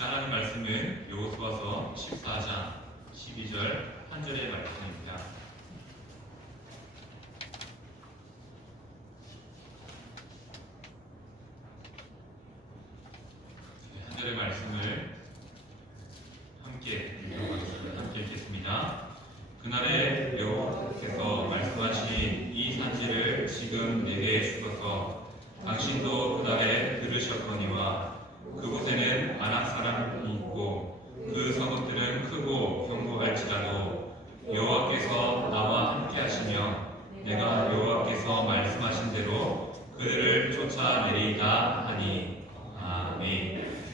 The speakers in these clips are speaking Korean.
보실 하나님 말씀은 여호수아서 14장 12절 한 절의 말씀입니다. 한 절의 말씀을 함께 읽어보겠습니다. 함께 읽겠습니다. 그날에 여호와께서 말씀하신 이 산지를 지금 내게 주소서. 당신도 그날에 들으셨거니와 그곳에는 아낙 사람이 있고 그 성읍들은 크고 견고할지라도 여호와께서 나와 함께 하시며 내가 여호와께서 말씀하신 대로 그들을 쫓아내리이다 하니. 아멘.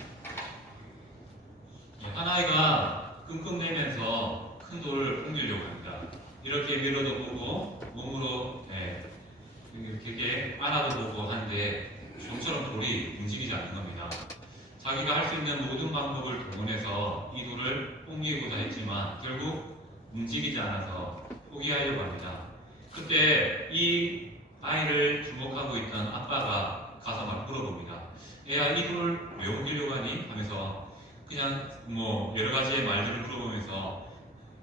한 아이가 끙끙대면서 큰 돌을 옮기려고 합니다. 이렇게 밀어도 보고 몸으로 되게 안아도 보고 하는데 좀처럼 돌이 움직이지 않는 겁니다. 자기가 할 수 있는 모든 방법을 동원해서 이 돌을 옮기고자 했지만 결국 움직이지 않아서 포기하려고 합니다. 그때 이 아이를 주목하고 있던 아빠가 가서 막 물어봅니다. 애야, 이 돌을 왜 옮기려고 하니? 하면서 그냥 여러 가지의 말들을 물어보면서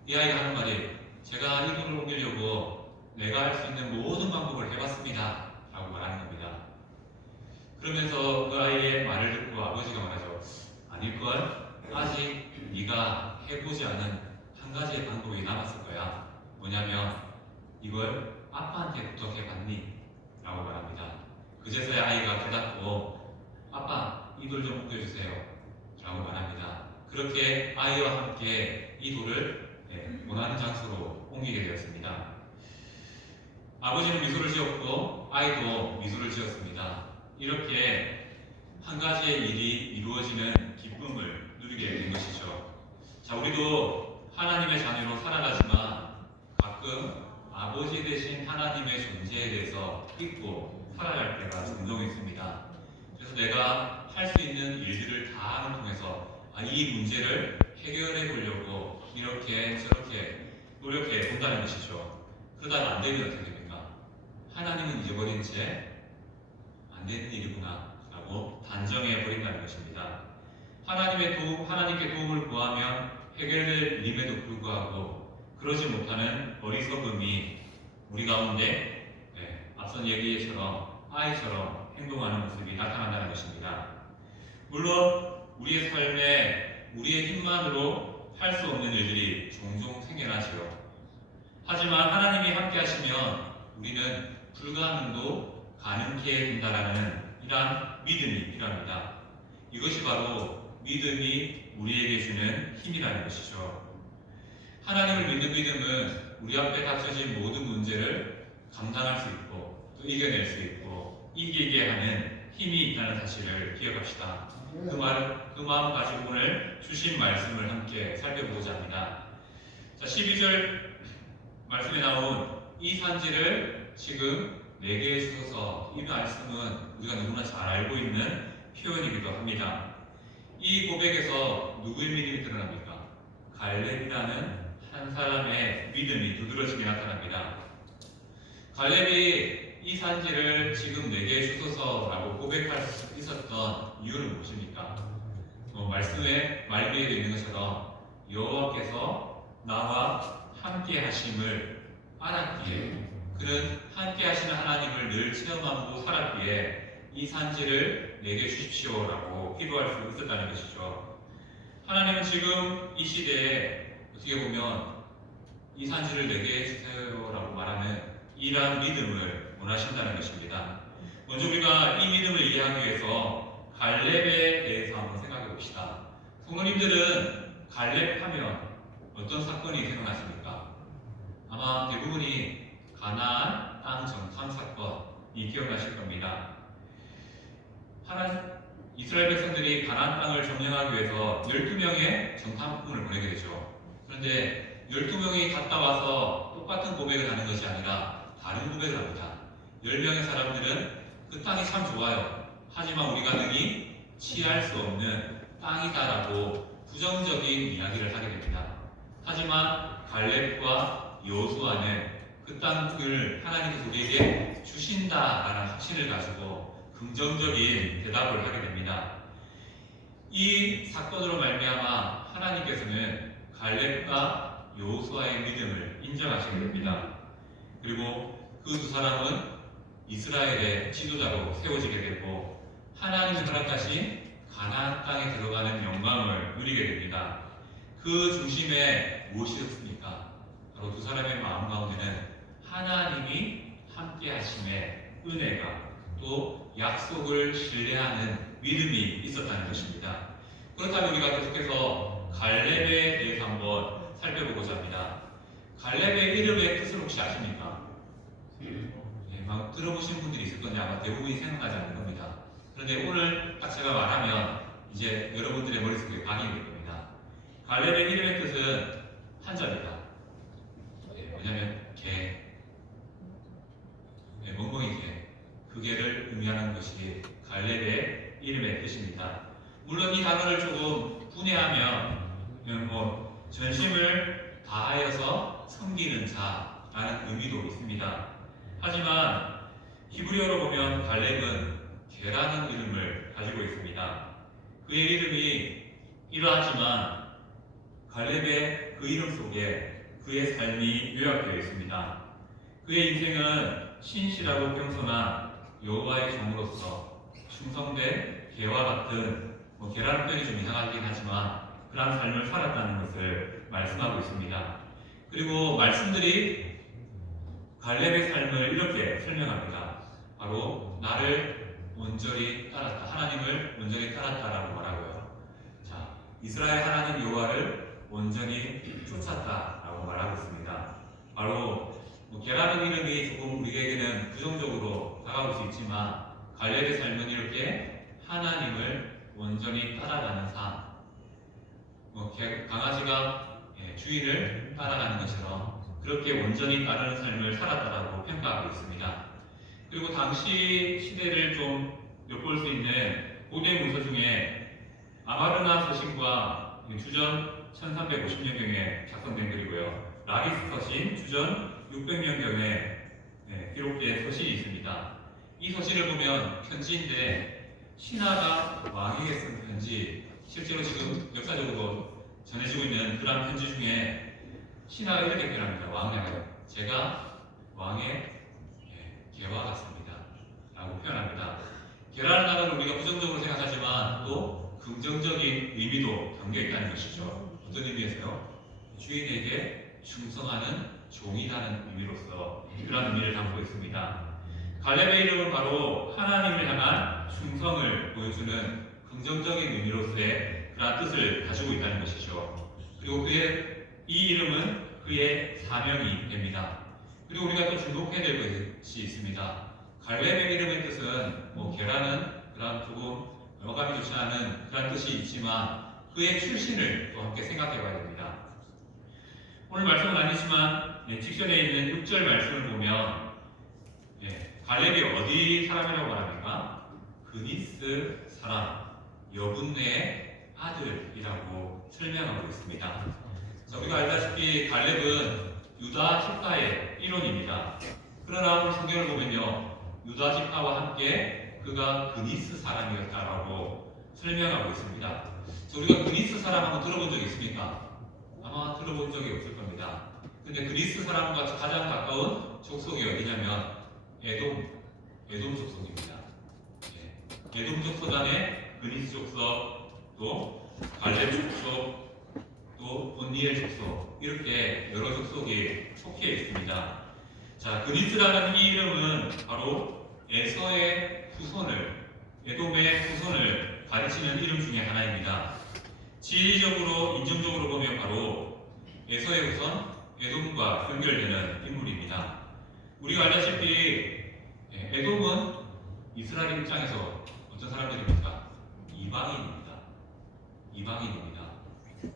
이 아이가 하는 말이, 제가 이 돌을 옮기려고 내가 할 수 있는 모든 방법을 해봤습니다 라고 말하는 겁니다. 그러면서 그 아이의 말을 듣고 아버지가 말하죠. 아닐걸? 아직 네가 해보지 않은 한 가지의 방법이 남았을 거야. 뭐냐면 이걸 아빠한테 부탁해봤니? 라고 말합니다. 그제서야 아이가 깨닫고 아빠, 이 돌 좀 옮겨주세요 라고 말합니다. 그렇게 아이와 함께 이 돌을 원하는 장소로 옮기게 되었습니다. 아버지는 미소를 지었고 아이도 미소를 지었습니다. 이렇게 한 가지의 일이 이루어지는 기쁨을 누리게 된 것이죠. 자, 우리도 하나님의 자녀로 살아가지만 가끔 아버지 되신 하나님의 존재에 대해서 잊고 살아갈 때가 종종 있습니다. 그래서 내가 할 수 있는 일들을 다 하는 통해서 이 문제를 해결해 보려고 이렇게 저렇게 노력해 본다는 것이죠. 그러다가 안 되면 어떻게 됩니까? 하나님은 잊어버린 채 안 되는 일이구나 라고 단정해 버린다는 것입니다. 하나님께 도움을 구하면 해결될 일임에도 불구하고 그러지 못하는 어리석음이 우리 가운데 앞선 얘기처럼 아이처럼 행동하는 모습이 나타난다는 것입니다. 물론 우리의 삶에 우리의 힘만으로 할 수 없는 일들이 종종 생겨나지요. 하지만 하나님이 함께 하시면 우리는 불가능도 가능케 된다라는 이러한 믿음이 필요합니다. 이것이 바로 믿음이 우리에게 주는 힘이라는 것이죠. 하나님을 믿는 믿음은 우리 앞에 닥쳐진 모든 문제를 감당할 수 있고 또 이겨낼 수 있고 이기게 하는 힘이 있다는 사실을 기억합시다. 그 마음 가지고 오늘 주신 말씀을 함께 살펴보고자 합니다. 자, 12절 말씀에 나온 이 산지를 지금 내게 주소서, 이 말씀은 우리가 너무나 잘 알고 있는 표현이기도 합니다. 이 고백에서 누구의 믿음이 드러납니까? 갈렙이라는 한 사람의 믿음이 두드러지게 나타납니다. 갈렙이 이 산지를 지금 내게 주소서라고 고백할 수 있었던 이유는 무엇입니까? 말씀에 말미에 있는 것처럼 여호와께서 나와 함께 하심을 알았기에, 그는 함께 하시는 하나님을 늘 체험하고 살았기에 이 산지를 내게 주십시오라고 기도할 수 있었다는 것이죠. 하나님은 지금 이 시대에 어떻게 보면 이 산지를 내게 주세요라고 말하는 이러한 믿음을 원하신다는 것입니다. 먼저 우리가 이 믿음을 이해하기 위해서 갈렙에 대해서 한번 생각해 봅시다. 성도님들은 갈렙하면 어떤 사건이 생각나십니까? 아마 대부분이 가나안 땅 정탐 사건이 기억나실 겁니다. 이스라엘 백성들이 가나안 땅을 점령하기 위해서 12명의 정탐꾼을 보내게 되죠. 그런데 12명이 갔다 와서 똑같은 고백을 하는 것이 아니라 다른 고백을 합니다. 10명의 사람들은 그 땅이 참 좋아요. 하지만 우리가 능히 취할 수 없는 땅이다라고 부정적인 이야기를 하게 됩니다. 하지만 갈렙과 여호수아는 그 땅을 하나님께서 우리에게 주신다라는 확신을 가지고 긍정적인 대답을 하게 됩니다. 이 사건으로 말미암아 하나님께서는 갈렙과 여호수아의 믿음을 인정하시게 됩니다. 그리고 그 두 사람은 이스라엘의 지도자로 세워지게 되고 하나님이 허락하신 가나안 땅에 들어가는 영광을 누리게 됩니다. 그 중심에 무엇이 있었습니까? 바로 두 사람의 마음 가운데는 하나님이 함께 하심의 은혜가 또 약속을 신뢰하는 믿음이 있었다는 것입니다. 그렇다면 우리가 계속해서 갈렙에 대해서 한번 살펴보고자 합니다. 갈렙의 이름의 뜻을 혹시 아십니까? 막 들어보신 분들이 있을 건데 아마 대부분이 생각나지 않는 겁니다. 그런데 오늘 딱 제가 말하면 이제 여러분들의 머릿속에 각인이 될 겁니다. 갈렙의 이름의 뜻은 한자입니다. 뭐냐면 개, 멍멍이 개, 그 개를 의미하는 것이 갈렙의 이름의 뜻입니다. 물론 이 단어를 조금 분해하면 전심을 다하여서 섬기는 자라는 의미도 있습니다. 하지만 히브리어로 보면 갈렙은 개라는 이름을 가지고 있습니다. 그의 이름이 이러하지만 갈렙의 그 이름 속에 그의 삶이 요약되어 있습니다. 그의 인생은 신실하고 겸손한 여호와의 종으로서 충성된 개와 같은 개라는 표현이 좀 이상하긴 하지만 그러한 삶을 살았다는 것을 말씀하고 있습니다. 그리고 말씀들이 갈렙의 삶을 이렇게 설명합니다. 바로 나를 온전히 따랐다. 하나님을 온전히 따랐다라고 말하고요. 자, 이스라엘 하나님 여호와를 온전히 쫓았다라고 말하고 있습니다. 바로 개라는 이름이 조금 우리에게는 부정적으로 다가올 수 있지만 갈렙의 삶은 이렇게 하나님을 온전히 따라가는 삶. 강아지가 주인을 따라가는 것처럼 그렇게 온전히 따르는 삶을 살았다라고 평가하고 있습니다. 그리고 당시 시대를 좀 엿볼 수 있는 고대 문서 중에 아마르나 서신과 주전 1350년경에 작성된 글이고요. 라리스 서신 주전 600년경에 기록된 서신이 있습니다. 이 서신을 보면 편지인데 신하가 왕에게 쓴 편지, 실제로 지금 역사적으로 전해지고 있는 그런 편지 중에 신하가 이렇게 표현합니다. 왕에게 제가 왕의 개와 같습니다 라고 표현합니다. 개라는 단어를 우리가 부정적으로 생각하지만 또 긍정적인 의미도 담겨있다는 것이죠. 어떤 의미에서요? 주인에게 충성하는 종이라는 의미로서 그런 의미를 담고 있습니다. 갈렙의 이름은 바로 하나님을 향한 충성을 보여주는 긍정적인 의미로서의 그런 뜻을 가지고 있다는 것이죠. 그리고 그의 이 이름은 그의 사명이 됩니다. 그리고 우리가 또 주목해야 될 것이 있습니다. 갈렙의 이름의 뜻은 개라는 그런 조금 어감이 좋지 않은 그런 뜻이 있지만 그의 출신을 또 함께 생각해 봐야 됩니다. 오늘 말씀은 아니지만 직전에 있는 6절 말씀을 보면 갈렙이 어디 사람이라고 말합니까? 그니스 사람, 여분네의 아들이라고 설명하고 있습니다. 자, 우리가 알다시피 갈렙은 유다 지파의 일원입니다. 그러나 오늘 성경을 보면요, 유다 지파와 함께 그가 그니스 사람이었다라고 설명하고 있습니다. 자, 우리가 그니스 사람 한번 들어본 적이 있습니까? 아마 들어본 적이 없을 겁니다. 근데 그니스 사람과 가장 가까운 족속이 어디냐면 에돔 족속입니다. 에돔 족속 안에 그니스 족속, 또 갈렙 족속, 또 온니엘 족속, 이렇게 여러 족속이 속해 있습니다. 자, 그니스라는 이 이름은 바로 에서의 후손을, 에돔의 후손을 가리키는 이름 중에 하나입니다. 지리적으로, 인종적으로 보면 바로 에서의 후손, 에돔과 연결되는 인물입니다. 우리가 알다시피 에돔은 이스라엘 입장에서 어떤 사람들입니까? 이방인입니다.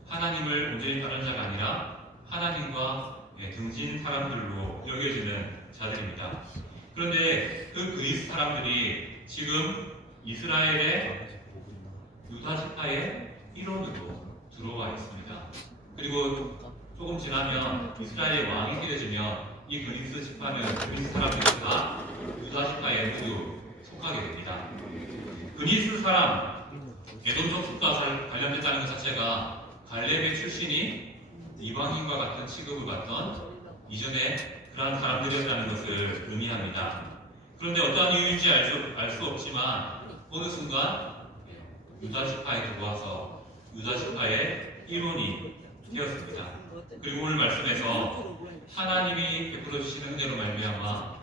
하나님을 온전히 따르는 자가 아니라 하나님과 등진 사람들로 여겨지는 자들입니다. 그런데 그 그리스 사람들이 지금 이스라엘의 유다 지파의 일원으로 들어와 있습니다. 그리고 조금 지나면 이스라엘의 왕이 되어지면 이 그리스 지파는 그리스 사람들이 다 유다 지파에 모두 속하게 됩니다. 그리스 사람, 에돔 족속과 관련됐다는 것 자체가 갈렙의 출신이 이방인과 같은 취급을 받던 이전에 그러한 사람들이었다는 것을 의미합니다. 그런데 어떠한 이유인지 알 수 없지만 어느 순간 유다 지파에 들어와서 유다 지파의 일원이 되었습니다. 그리고 오늘 말씀에서 하나님이 베풀어 주시는 은혜로 말미암아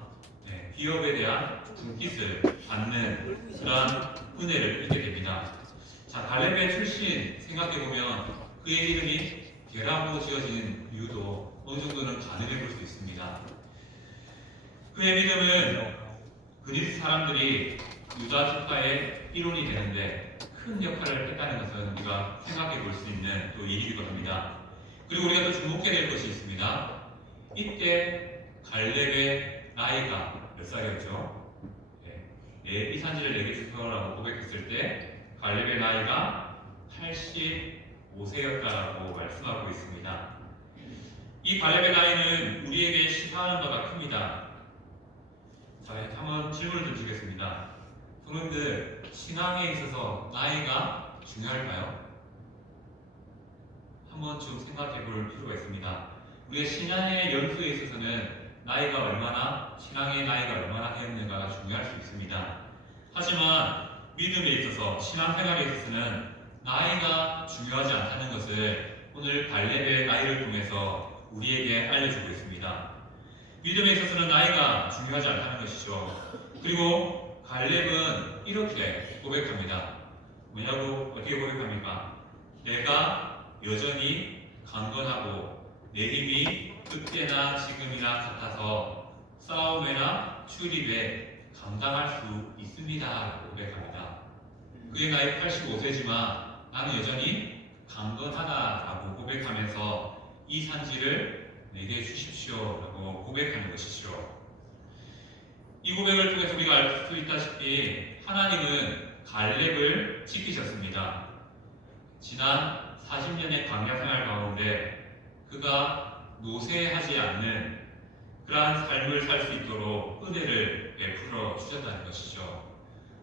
기업에 대한 분깃을 받는 그러한 은혜를 얻게 됩니다. 자, 갈렙의 출신 생각해보면 그의 이름이 게라로 지어진 이유도 어느 정도는 가늠해 볼 수 있습니다. 그의 믿음은 그리스 사람들이 유다 지파의 일원이 되는데 큰 역할을 했다는 것은 우리가 생각해 볼 수 있는 또 일이기도 합니다. 그리고 우리가 또 주목해야 될 것이 있습니다. 이때 갈렙의 나이가 몇 살이었죠? 이 산지를 내게 주소라고 고백했을 때 갈렙의 나이가 85세였다라고 말씀하고 있습니다. 이 갈렙의 나이는 우리에게 시사하는 바가 큽니다. 자, 한번 질문을 좀 주겠습니다. 성도님들, 신앙에 있어서 나이가 중요할까요? 한번 좀 생각해 볼 필요가 있습니다. 우리의 신앙의 연수에 있어서는 신앙의 나이가 얼마나 되었는가가 중요할 수 있습니다. 하지만 믿음에 있어서, 신앙생활에 있어서는 나이가 중요하지 않다는 것을 오늘 갈렙의 나이를 통해서 우리에게 알려주고 있습니다. 믿음에 있어서는 나이가 중요하지 않다는 것이죠. 그리고 갈렙은 이렇게 고백합니다. 뭐냐고 어떻게 고백합니까? 내가 여전히 강건하고 내 힘이 그때나 지금이나 같아서 싸움에나 출입에 감당할 수 있습니다. 라고 고백합니다. 그의 나이 85세지만 나는 여전히 강건하다라고 고백하면서 이 산지를 내게 주십시오 라고 고백하는 것이죠. 이 고백을 통해서 우리가 알 수 있다시피 하나님은 갈렙을 지키셨습니다. 지난 40년의 광야 생활 가운데 그가 노쇠하지 않는 그러한 삶을 살 수 있도록 은혜를 베풀어 주셨다는 것이죠.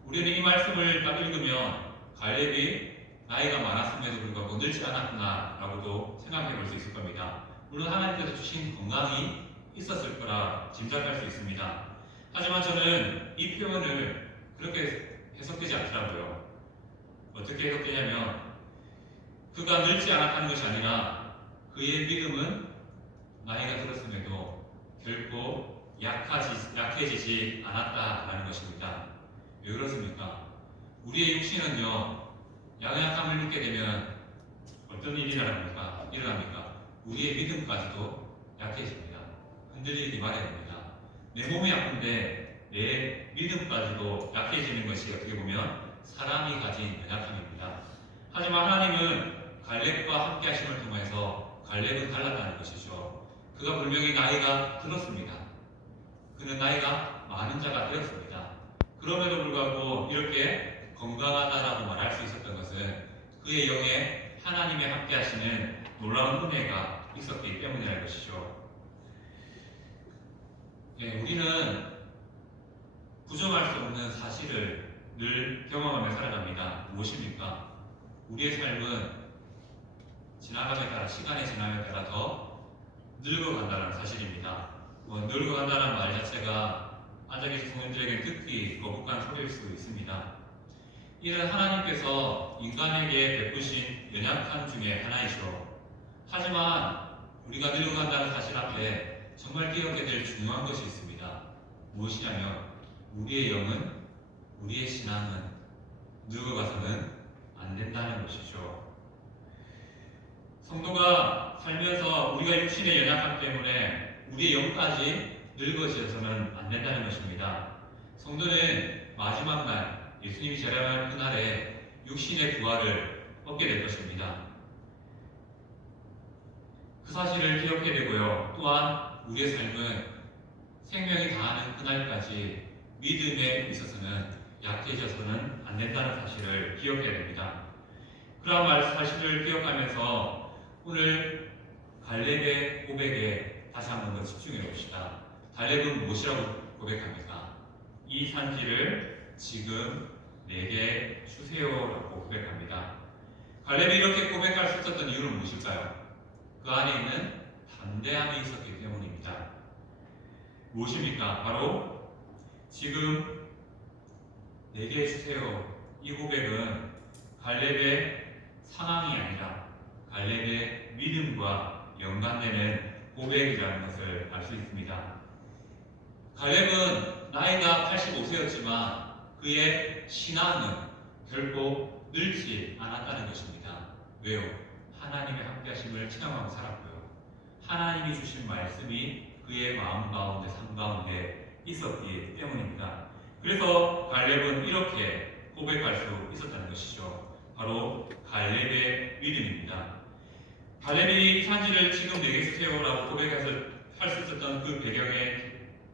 우리는 이 말씀을 딱 읽으면 갈렙이 나이가 많았음에도 불구하고 늙지 않았구나 라고도 생각해 볼 수 있을 겁니다. 물론 하나님께서 주신 건강이 있었을 거라 짐작할 수 있습니다. 하지만 저는 이 표현을 그렇게 해석되지 않더라고요. 어떻게 해석되냐면 그가 늙지 않았다는 것이 아니라 그의 믿음은 나이가 들었음에도 결코 약해지지 않았다라는 것입니다. 왜 그렇습니까? 우리의 육신은요, 양약함을 입게 되면 어떤 일이 일어납니까? 우리의 믿음까지도 약해집니다. 흔들리기 마련입니다. 내 몸이 아픈데 내 믿음까지도 약해지는 것이 어떻게 보면 사람이 가진 연약함입니다. 하지만 하나님은 갈렙과 함께 하심을 통해서 갈렙은 달랐다는 것이죠. 그가 분명히 나이가 들었습니다. 그는 나이가 많은 자가 되었습니다. 그럼에도 불구하고 이렇게 건강하다라고 말할 수 있었던 것은 그의 영에 하나님의 함께 하시는 놀라운 은혜가 있었기 때문이라는 것이죠. 우리는 부정할 수 없는 사실을 늘 경험하며 살아갑니다. 무엇입니까? 우리의 삶은 시간의 지남에 따라 더 늙어간다는 사실입니다. 늙어간다는 말 자체가 앉아 계신 성도들에게 듣기 거북한 소리일 수 있습니다. 이는 하나님께서 인간에게 베푸신 연약함 중에 하나이죠. 하지만 우리가 늙어간다는 사실 앞에 정말 기억해야 될 중요한 것이 있습니다. 무엇이냐면 우리의 영은, 우리의 신앙은 늙어가서는 안 된다는 것이죠. 성도가 살면서 우리가 육신의 연약함 때문에 우리의 영까지 늙어져서는 안 된다는 것입니다. 성도는 마지막 날, 예수님이 재림할 그날에 육신의 부활을 얻게 될 것입니다. 그 사실을 기억해야 되고요. 또한 우리의 삶은 생명이 다하는 그날까지 믿음에 있어서는 약해져서는 안 된다는 사실을 기억해야 됩니다. 그러한 사실을 기억하면서 오늘 갈렙의 고백에 다시 한 번 더 집중해 봅시다. 갈렙은 무엇이라고 고백합니까? 이 산지를 지금 내게 주세요라고 고백합니다. 갈렙이 이렇게 고백할 수 있었던 이유는 무엇일까요? 그 안에 있는 담대함이 있었기 때문입니다. 무엇입니까? 바로 지금 내게 주세요. 이 고백은 갈렙의 상황이 아니라 갈렙의 믿음과 연관되는 고백이라는 것을 알 수 있습니다. 갈렙은 나이가 85세였지만 그의 신앙은 결코 늙지 않았다는 것입니다. 왜요? 하나님의 함께하심을 체험하고 살았고요. 하나님이 주신 말씀이 그의 마음 가운데, 삶 가운데 있었기 때문입니다. 그래서 갈렙은 이렇게 고백할 수 있었다는 것이죠. 바로 갈렙의 믿음입니다. 갈렙이 이 산지를 지금 내게 주세요라고 고백할 수 있었던 그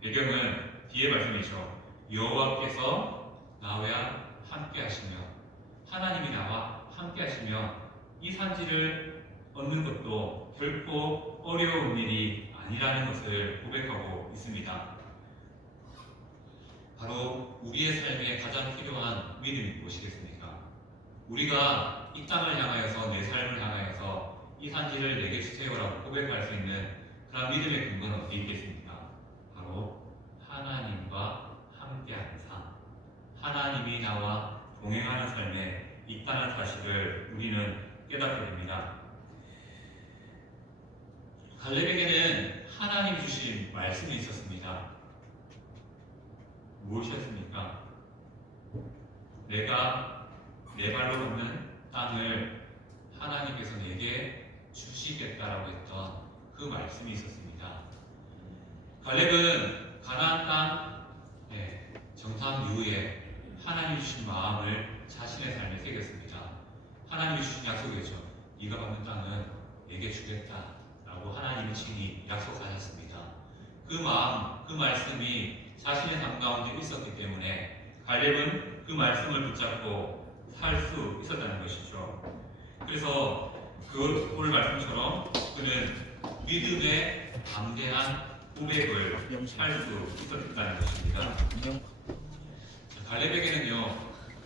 배경은 뒤에 말씀이죠. 여호와께서 나와 함께 하시며 하나님이 나와 함께 하시며 이 산지를 얻는 것도 결코 어려운 일이 아니라는 것을 고백하고 있습니다. 바로 우리의 삶에 가장 필요한 믿음이 무엇이겠습니까? 우리가 이 땅을 향하여서 내 삶을 향하여서 이 산지를 내게 주세요라고 고백할 수 있는 그런 믿음의 근거는 어디에 있겠습니까? 바로 하나님과 함께하는 삶, 하나님이 나와 동행하는 삶에 있다는 사실을 우리는 깨닫게 됩니다. 갈렙에게는 하나님이 주신 말씀이 있었습니다. 무엇이었습니까? 내가 내 발로 걷는 땅을 하나님께서 내게 주시겠다라고 했던 그 말씀이 있었습니다. 갈렙은 가나안 땅 정탐 이후에 하나님이 주신 마음을 자신의 삶에 새겼습니다. 하나님이 주신 약속이죠. 네가 받는 땅은 내게 주겠다라고 하나님이 친히 약속하셨습니다. 그 마음, 그 말씀이 자신의 삶 가운데 있었기 때문에 갈렙은 그 말씀을 붙잡고 살 수 있었다는 것이죠. 그래서 그 오늘 말씀처럼 그는 믿음의 담대한 고백을 할 수 있었다는 것입니다. 갈렙에게는요,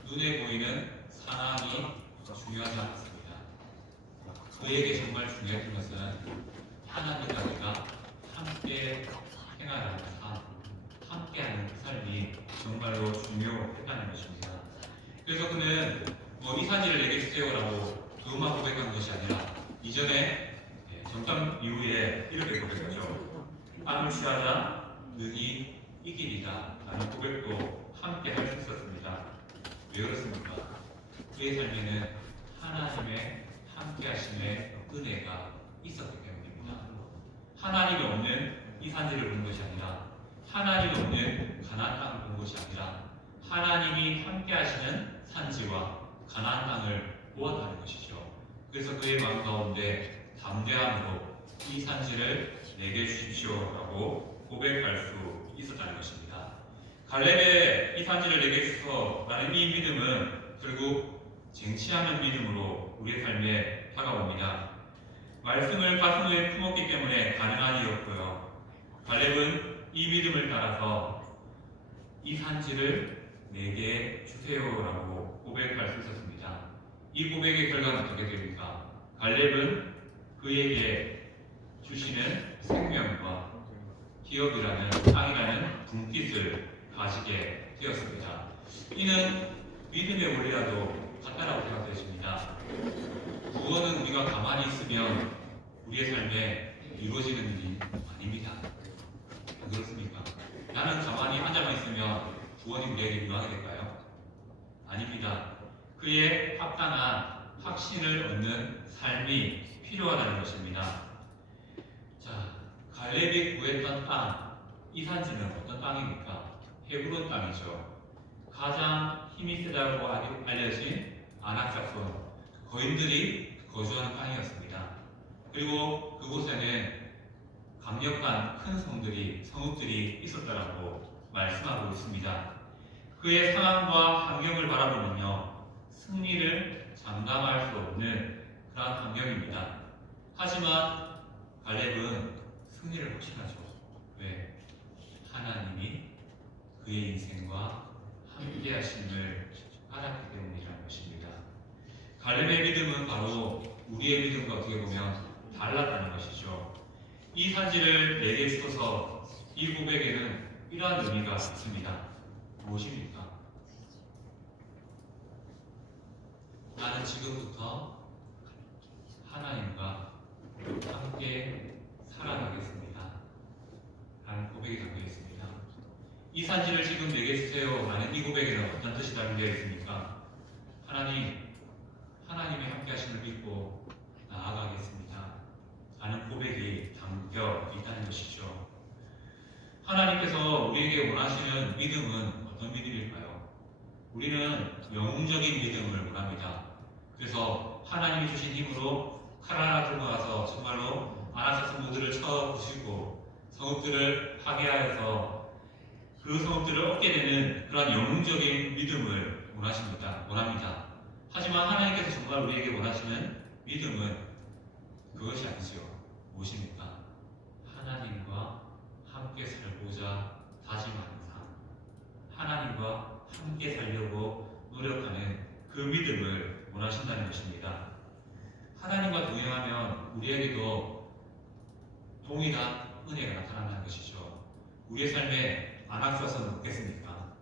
눈에 보이는 상황이 중요하지 않았습니다. 그에게 정말 중요했던 것은 하나님과 우리가 함께 행하는 삶, 함께하는 삶이 정말로 중요했다는 것입니다. 그래서 그는 이 산지를 내게 주세요라고 그것만 고백한 것이 아니라 이전에 정탐 이후에 이렇게 고백하죠. 땅을 취하자 능히 이기리다 라는 고백도 함께 할 수 있었습니다. 왜 그렇습니까? 그의 삶에는 하나님의 함께하심의 은혜가 있었기 때문입니다. 하나님이 없는 이 산지를 본 것이 아니라 하나님이 없는 가나안 땅을 본 것이 아니라 하나님이 함께하시는 산지와 가나안 땅을 보았다는 것이죠. 그래서 그의 마음 가운데 담대함으로 이 산지를 내게 주십시오라고 고백할 수 있었다는 것입니다. 갈렙의 이 산지를 내게 주소서라는 이 믿음은 결국 쟁취하는 믿음으로 우리의 삶에 다가옵니다. 말씀을 가슴에 품었기 때문에 가능한 일이었고요. 갈렙은 이 믿음을 따라서 이 산지를 내게 주세요라고 고백할 수 있었습니다. 이 고백의 결과는 어떻게 됩니까? 갈렙은 그에게 주시는 생명과 기업이라는 땅이라는 분깃을 가지게 되었습니다. 이는 믿음의 원리와도 같다라고 생각되십니다. 구원은 우리가 가만히 있으면 우리의 삶에 이루어지는 일이 아닙니다. 안 그렇습니까? 나는 가만히 앉아만 있으면 구원이 우리에게 일어나게 될까요? 아닙니다. 그의 합당한 확신을 얻는 삶이 필요하다는 것입니다. 자, 갈렙이 구했던 땅, 이 산지는 어떤 땅입니까? 헤브론 땅이죠. 가장 힘이 세다고 알려진 아낙작손 거인들이 거주하는 땅이었습니다. 그리고 그곳에는 강력한 큰 성읍들이 있었다라고 말씀하고 있습니다. 그의 상황과 환경을 바라보면요, 승리를 장담할 수 없는 그런 환경입니다. 하지만 갈렙은 승리를 확신하죠. 왜? 하나님이 그의 인생과 함께 하심을 알았기 때문이라는 것입니다. 갈렙의 믿음은 바로 우리의 믿음과 어떻게 보면 달랐다는 것이죠. 이 산지를 내게 주소서, 이 고백에는 이러한 의미가 있습니다. 무엇입니까? 나는 지금부터 하나님과 함께 살아가겠습니다. 라는 고백이 담겨 있습니다. 이 산지를 지금 내게 주세요 라는 이 고백에는 어떤 뜻이 담겨 있습니까? 하나님의 함께 하심을 믿고 나아가겠습니다 라는 고백이 담겨 있다는 것이죠. 하나님께서 우리에게 원하시는 믿음은 어떤 믿음일까요? 우리는 영웅적인 믿음을 원합니다. 그래서 하나님이 주신 힘으로 칼 하나 들고 가서 정말로 아나사스 모두를 쳐 부시고 성읍들을 파괴하여서 그 성읍들을 얻게 되는 그런 영웅적인 믿음을 원합니다. 하지만 하나님께서 정말 우리에게 원하시는 믿음은 그것이 아니죠. 무엇입니까? 하나님과 함께 살고자 다짐하는 삶, 하나님과 함께 살려고 노력하는 그 믿음을 원하신다는 것입니다. 하나님과 동행하면 우리에게도 동일한 은혜가 나타난다는 것이죠. 우리의 삶에 안악사선을 얻겠습니까?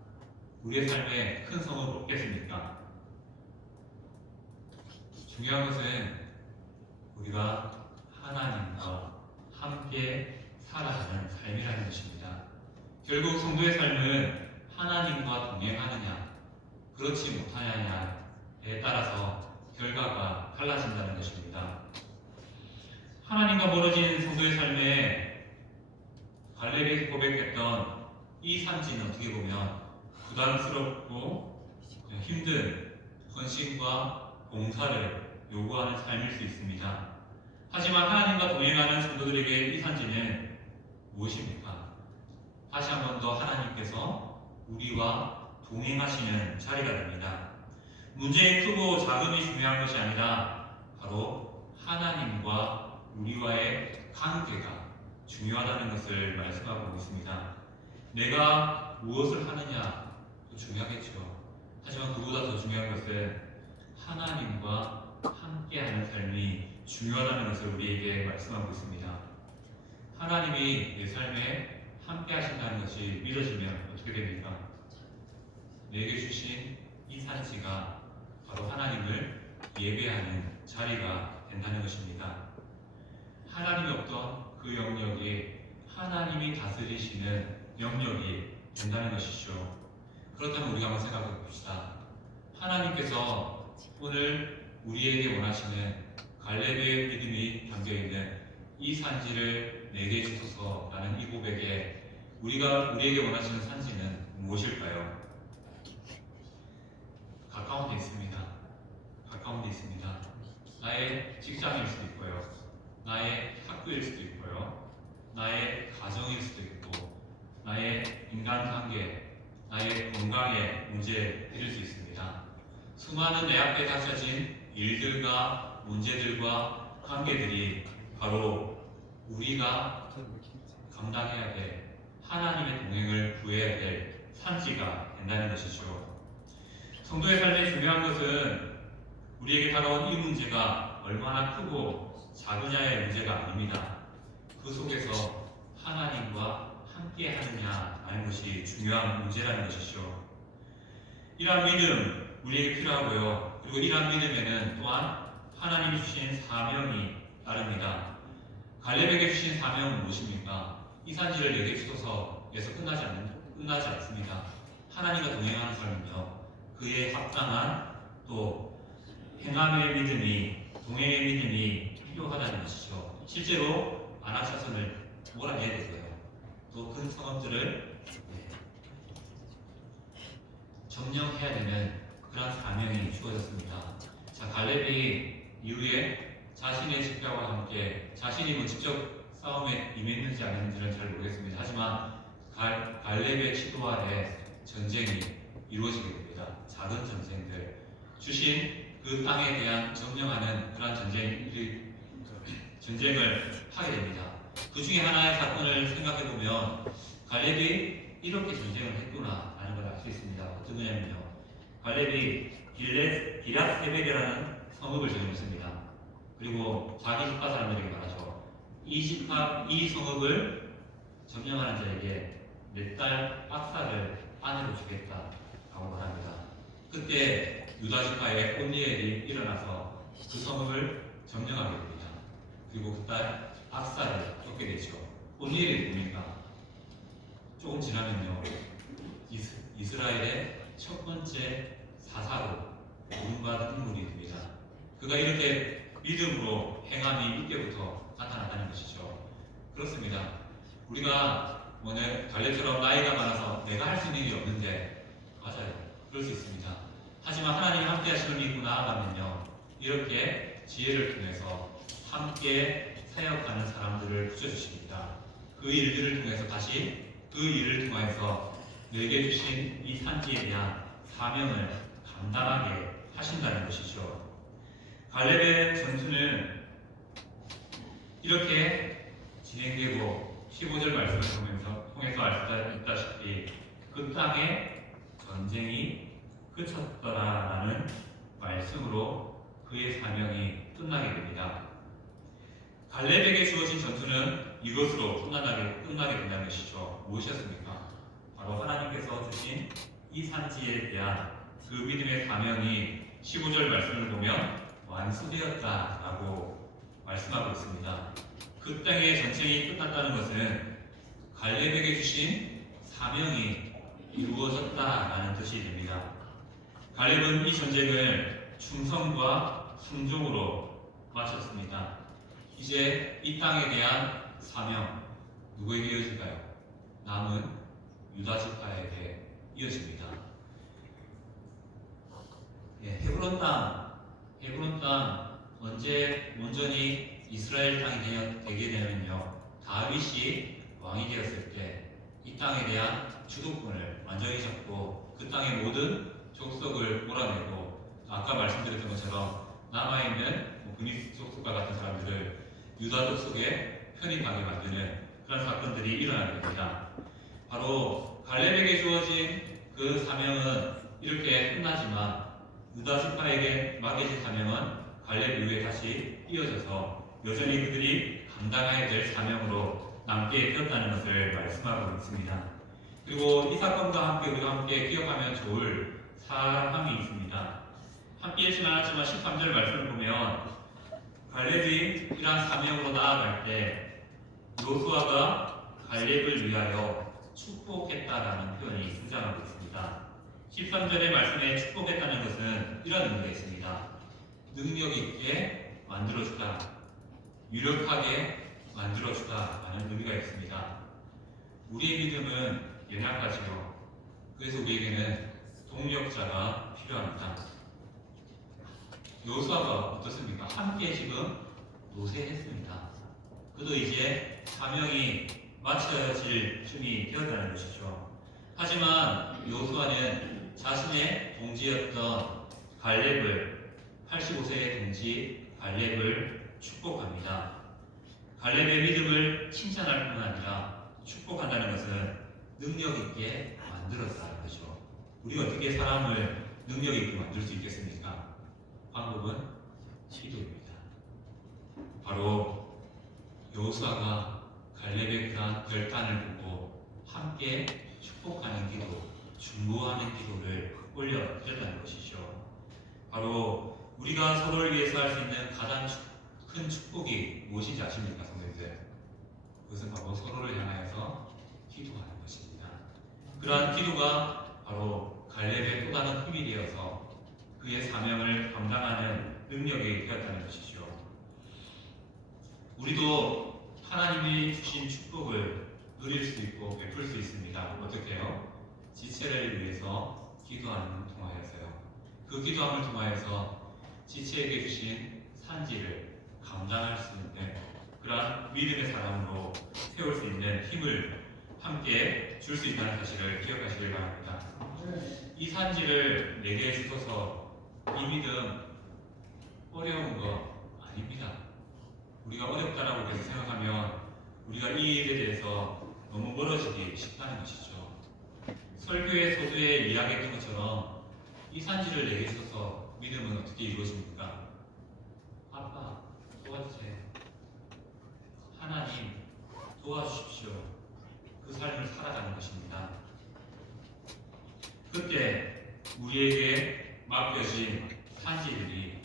우리의 삶에 큰 성을 얻겠습니까? 중요한 것은 우리가 하나님과 함께 살아가는 삶이라는 것입니다. 결국 성도의 삶은 하나님과 동행하느냐, 그렇지 못하느냐에 따라서 결과가 달라진다는 것입니다. 하나님과 멀어진 성도의 삶에 갈렙이 고백했던 이 산지는 어떻게 보면 부담스럽고 힘든 헌신과 봉사를 요구하는 삶일 수 있습니다. 하지만 하나님과 동행하는 성도들에게 이 산지는 무엇입니까? 다시 한 번 더 하나님께서 우리와 동행하시는 자리가 됩니다. 문제의 크고 작음이 중요한 것이 아니라 바로 하나님과 우리와의 관계가 중요하다는 것을 말씀하고 있습니다. 내가 무엇을 하느냐도 중요하겠죠. 하지만 그보다 더 중요한 것은 하나님과 함께하는 삶이 중요하다는 것을 우리에게 말씀하고 있습니다. 하나님이 내 삶에 함께 하신다는 것이 믿어지면 어떻게 됩니까? 내게 주신 이 산지가 바로 하나님을 예배하는 자리가 된다는 것입니다. 하나님이 없던 그 영역이 하나님이 다스리시는 영역이 된다는 것이죠. 그렇다면 우리가 한번 생각해 봅시다. 하나님께서 오늘 우리에게 원하시는 갈렙의 믿음이 담겨있는 이 산지를 내게 주소서라는 이 고백에 우리에게 원하시는 산지는 무엇일까요? 가까운 데 있습니다. 가까운 데 있습니다. 나의 직장일 수도 있고요. 나의 학교일 수도 있고요. 나의 가정일 수도 있고, 나의 인간관계, 나의 건강의 문제일 수 있습니다. 수많은 내 앞에 닥쳐진 일들과 문제들과 관계들이 바로 우리가 감당해야 될 하나님의 동행을 구해야 될 산지가 된다는 것이죠. 성도의 삶에 중요한 것은 우리에게 다가온 이 문제가 얼마나 크고 작으냐의 문제가 아닙니다. 그 속에서 하나님과 함께 하느냐 하는 것이 중요한 문제라는 것이죠. 이러한 믿음 우리에게 필요하고요. 그리고 이러한 믿음에는 또한 하나님이 주신 사명이 따릅니다. 갈렙에게 주신 사명은 무엇입니까? 이 산지를 내게 주소서에서 끝나지 않습니다. 하나님과 동행하는 삶은요, 그에 합당한 또 행함의 믿음이, 동행의 믿음이 필요하다는 것이죠. 실제로 안악사선을 몰아내야 되고요. 또 큰 성읍들을 점령해야 되는 그런 사명이 주어졌습니다. 자, 갈렙이 이후에 자신의 집사와 함께 자신이 직접 싸움에 임했는지 아닌지는 잘 모르겠습니다. 하지만 갈렙의 지도 아래 전쟁이 이루어지게 됩니다. 작은 전쟁들, 주신 그 땅에 대한 점령하는 그런 전쟁을 하게 됩니다. 그 중에 하나의 사건을 생각해 보면 갈렙이 이렇게 전쟁을 했구나 라는 걸 알 수 있습니다. 어떤 거냐면요, 갈렙이 기럇세벨이라는 성읍을 점령했습니다. 그리고 자기 집파 사람들에게 말하죠. 이 성읍을 점령하는 자에게 몇 달 악사를 아내로 주겠다라고 말합니다. 그때 유다 지파의 온니엘이 일어나서 그 성읍을 점령하게 됩니다. 그리고 그 딸 악사를 쫓게 되죠. 온니엘이 뭡니까? 조금 지나면요, 이스라엘의 첫 번째 사사로 부름받은 인물이 됩니다. 그가 이렇게 믿음으로 행함이 이때부터 나타났다는 것이죠. 그렇습니다. 우리가 갈렙처럼 나이가 많아서 내가 할 수 있는 일이 없는데, 맞아요. 그럴 수 있습니다. 하지만 하나님이 함께 하심을 믿고 나아가면요, 이렇게 지혜를 통해서 함께 사역하는 사람들을 붙여주십니다. 그 일들을 통해서 그 일을 통해서 내게 주신 이 산지에 대한 사명을 감당하게 하신다는 것이죠. 갈렙의 전투는 이렇게 진행되고 15절 말씀을 통해서 알 수 있다시피 그 땅에 전쟁이 그쳤더라라는 말씀으로 그의 사명이 끝나게 됩니다. 갈렙에게 주어진 전투는 이것으로 끝나게 된다는 것이죠. 무엇이었습니까? 바로 하나님께서 주신 이 산지에 대한 그 믿음의 사명이 15절 말씀을 보면 완수되었다라고 말씀하고 있습니다. 그 땅의 전쟁이 끝났다는 것은 갈렙에게 주신 사명이 이루어졌다라는 뜻이 됩니다. 갈렙은 이 전쟁을 충성과 순종으로 마쳤습니다. 이제 이 땅에 대한 사명 누구에게 이어질까요? 남은 유다 지파에게 이어집니다. 헤브론 땅 언제 온전히 이스라엘 땅이 되게 되면요, 다윗이 왕이 되었을 때 이 땅에 대한 주도권을 완전히 잡고 그 땅의 모든 족속을 몰아내고, 아까 말씀드렸던 것처럼 남아있는 브니스 족속과 같은 사람들을 유다 족속에 편입하게 만드는 그런 사건들이 일어나게 됩니다. 바로 갈렙에게 주어진 그 사명은 이렇게 끝나지만 유다 지파에게 맡겨진 사명은 갈렙 이후에 다시 이어져서 여전히 그들이 감당해야 될 사명으로 남게 되었다는 것을 말씀하고 있습니다. 그리고 이 사건과 함께 우리가 함께 기억하면 좋을 사람이 있습니다. 함께 읽진 않았지만 13절 말씀을 보면 갈렙이 이러한 사명으로 나아갈 때 요수아가 갈렙을 위하여 축복했다라는 표현이 등장하고 있습니다. 13절의 말씀에 축복했다는 것은 이런 의미가 있습니다. 능력 있게 만들어주다, 유력하게 만들어주다라는 의미가 있습니다. 우리의 믿음은 연약하지요. 그래서 우리에게는 동력자가 필요합니다. 여호수아가 어떻습니까? 함께 지금 노새했습니다. 그도 이제 사명이 마쳐질 쯤이 되었다는 것이죠. 하지만 여호수아는 자신의 동지였던 갈렙을, 85세의 동지 갈렙을 축복합니다. 갈렙의 믿음을 칭찬할 뿐 아니라 축복한다는 것은 능력 있게 만들었다는 거죠. 우리가 어떻게 사람을 능력 있게 만들 수 있겠습니까? 방법은 기도입니다. 바로 여호수아가 갈렙의 그러한 결단을 보고 함께 축복하는 기도, 중보하는 기도를 올려드렸다는 것이죠. 바로 우리가 서로를 위해서 할 수 있는 가장 큰 축복이 무엇인지 아십니까, 성도님들? 그것은 바로 서로를 향하여서 기도하는 것입니다. 그러한 기도가 바로 갈렙의 또 다른 힘이 되어서 그의 사명을 감당하는 능력이 되었다는 것이죠. 우리도 하나님이 주신 축복을 누릴 수 있고 베풀 수 있습니다. 어떻게 해요? 지체를 위해서 기도하는 통하여서요. 그 기도함을 통하여서 지체에게 주신 산지를 감당할 수 있는 그러한 믿음의 사람으로 세울 수 있는 힘을 함께 줄 수 있다는 사실을 기억하시길 바랍니다. 이 산지를 내게 주셔서 이 믿음 어려운 거 아닙니다. 우리가 어렵다라고 계속 생각하면 우리가 이 일에 대해서 너무 멀어지기 쉽다는 것이죠. 설교의 서두에 이야기했던 것처럼 이 산지를 내게 주셔서 믿음은 어떻게 이루어집니까? 아빠 도와주세요. 하나님 도와주십시오. 그 삶을 살아가는 것입니다. 그때 우리에게 맡겨진 산지들이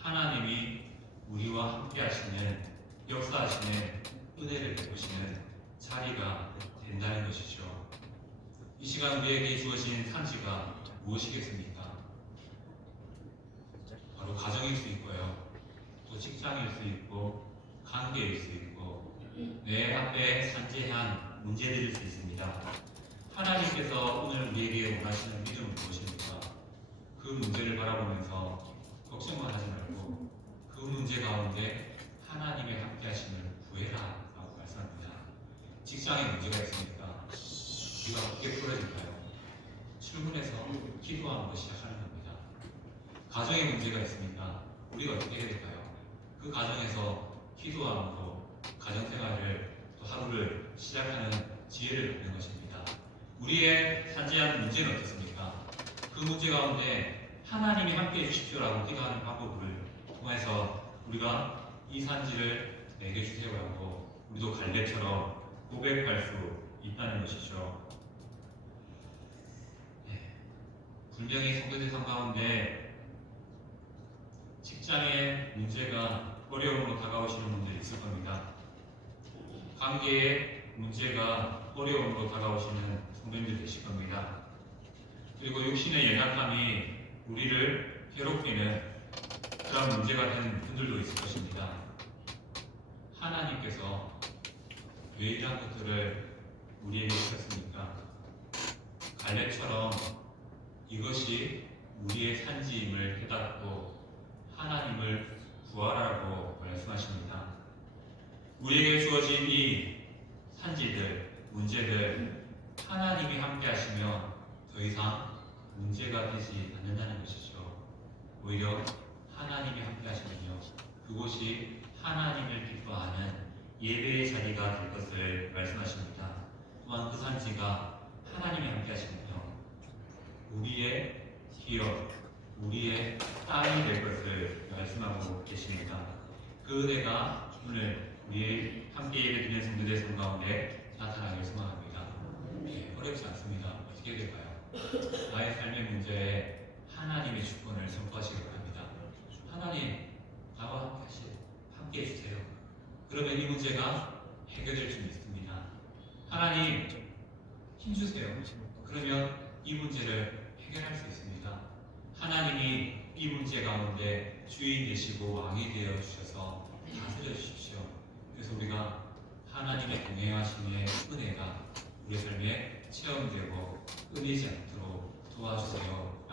하나님이 우리와 함께 하시는 역사하시는 은혜를 베푸시는 자리가 된다는 것이죠. 이 시간 우리에게 주어진 산지가 무엇이겠습니까? 바로 가정일 수 있고요. 또 직장일 수 있고 관계일 수 있고 내 앞에 산재한 문제들일 수 있습니다. 하나님께서 오늘 우리에게 원하시는 믿음은 무엇입니까? 그 문제를 바라보면서 걱정만 하지 말고 그 문제 가운데 하나님의 함께 하심을 구해라 라고 말씀합니다. 직장에 문제가 있습니까? 우리가 어떻게 풀어질까요? 출근해서 기도하는 것이 시작하는 겁니다. 가정에 문제가 있습니까? 우리가 어떻게 해야 될까요? 그 가정에서 기도함으로 가정생활을 또 하루를 시작하는 지혜를 갖는 것입니다. 우리의 산재한 문제는 어떻습니까? 그 문제 가운데 하나님이 함께 해주십시오라고 기도하는 방법을 통해서 우리가 이 산지를 내게 주세요라고 우리도 갈렙처럼 고백할 수 있다는 것이죠. 분명히 성도대상 가운데 직장의 문제가 어려움으로 다가오시는 분들이 있을 겁니다. 관계의 문제가 어려움으로 다가오시는 성도님들 되실 겁니다. 그리고 육신의 연약함이 우리를 괴롭히는 그런 문제가 된 분들도 있을 것입니다. 하나님께서 왜 이러한 것들을 우리에게 주셨습니까? 갈렙처럼 이것이 우리의 산지임을 깨닫고 하나님을 구하라고 말씀하십니다. 우리에게 주어진 이 산지들, 문제들 하나님이 함께 하시면 더 이상 문제가 되지 않는다는 것이죠. 오히려 하나님이 함께 하시면요 그곳이 하나님을 기뻐하는 예배의 자리가 될 것을 말씀하십니다. 또한 그 산지가 하나님이 함께 하시면요 우리의 기업, 우리의 땅이 될 것을 말씀하고 계십니다. 그 은혜가 오늘 우리 함께 예배드리는 성도들 삶 가운데 나타나길 소망합니다. 어렵지 않습니다. 어떻게 해야 될까요? 나의 삶의 문제에 하나님의 주권을 선포하시기 바랍니다. 하나님, 나와 함께 해주세요. 그러면 이 문제가 해결될 수 있습니다. 하나님, 힘주세요. 그러면 이 문제를 해결할 수 있습니다. 하나님이 이 문제 가운데 주인 되시고 왕이 되어 주셔서 다스려 주십시오. 그래서 우리가 하나님의 동행하심의 은혜가 우리 삶에 체험되고 끊이지 않도록 도와주세요.